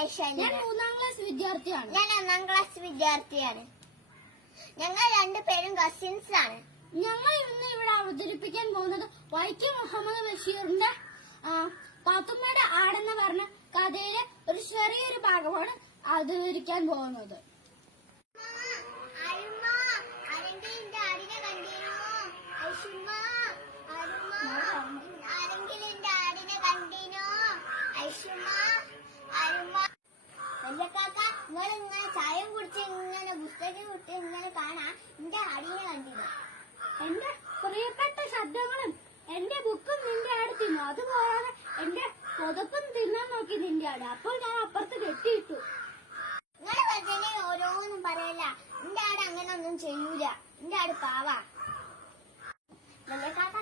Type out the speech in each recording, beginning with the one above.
ഞാൻ 3ാം ക്ലാസ് വിദ്യാർത്ഥിയാണ്. ഞാൻ 1ാം ക്ലാസ് വിദ്യാർത്ഥിയാണ്. ഞങ്ങൾ രണ്ടുപേരും കസിൻസ് ആണ്. ഞങ്ങൾ ഇന്ന് ഇവിടെ അവതരിപ്പിക്കാൻ പോകുന്നത് വൈക്കം മുഹമ്മദ് ബഷീറിന്റെ പാത്തുമ്മയുടെ ആടെന്ന് പറഞ്ഞ കഥയിലെ ഒരു ചെറിയൊരു ഭാഗമാണ് അവതരിപ്പിക്കാൻ പോകുന്നത്. നിങ്ങൾ ഇങ്ങനെ ചായം കുടിച്ച് ഇങ്ങനെ പുസ്തകം വിട്ട് ഇങ്ങനെ കാണാ എന്റെ ആടിനെ കണ്ടില്ല. എന്റെ പ്രിയപ്പെട്ട ശബ്ദങ്ങളും എന്റെ ബുക്കും നിന്റെ ആട് തിന്നു. അതുപോലെ എന്റെ പുതപ്പും തിന്നാൻ നോക്കി നിന്റെ ആട്. അപ്പോൾ ഞാൻ അപ്പുറത്ത് കെട്ടിയിട്ടു. നിങ്ങളെ വെറുതെ ഓരോന്നും പറയല്ല. എന്റെ ആട് അങ്ങനെ ഒന്നും ചെയ്യൂല. എന്റെ ആട് പാവാ. നെല്ലക്കാക്ക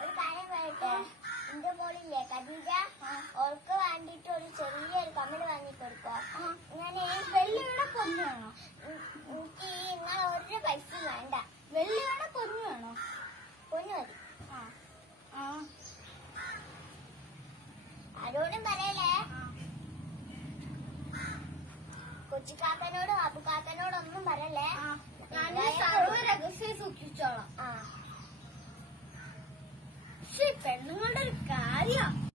ഒരു കാര്യം പറയട്ടെ. എന്റെ മോളില്ലേ ഖദീജ, ഓൾക്ക് വേണ്ടിട്ട് ഒരു ചെറിയൊരു കമ്മല് വാങ്ങിക്കൊടുക്കോ. ഞാൻ വെള്ളിയുടെ പൊന്നു വേണോ? എനിക്ക് നിങ്ങൾ ഒരു പൈസ വേണ്ട. വെള്ളിയുടെ പൊന്നു വേണോ? പൊന്നു മതി. ആരോടും പറയലേ. കൊച്ചിക്കാക്കനോടും അബുക്കാക്കനോടൊന്നും പറയല്ലേ. ഞാൻ സർവ്വ രഹസ്യം സൂക്ഷിച്ചോളാം. പക്ഷെ പെണ്ണുങ്ങളുടെ ഒരു കാര്യം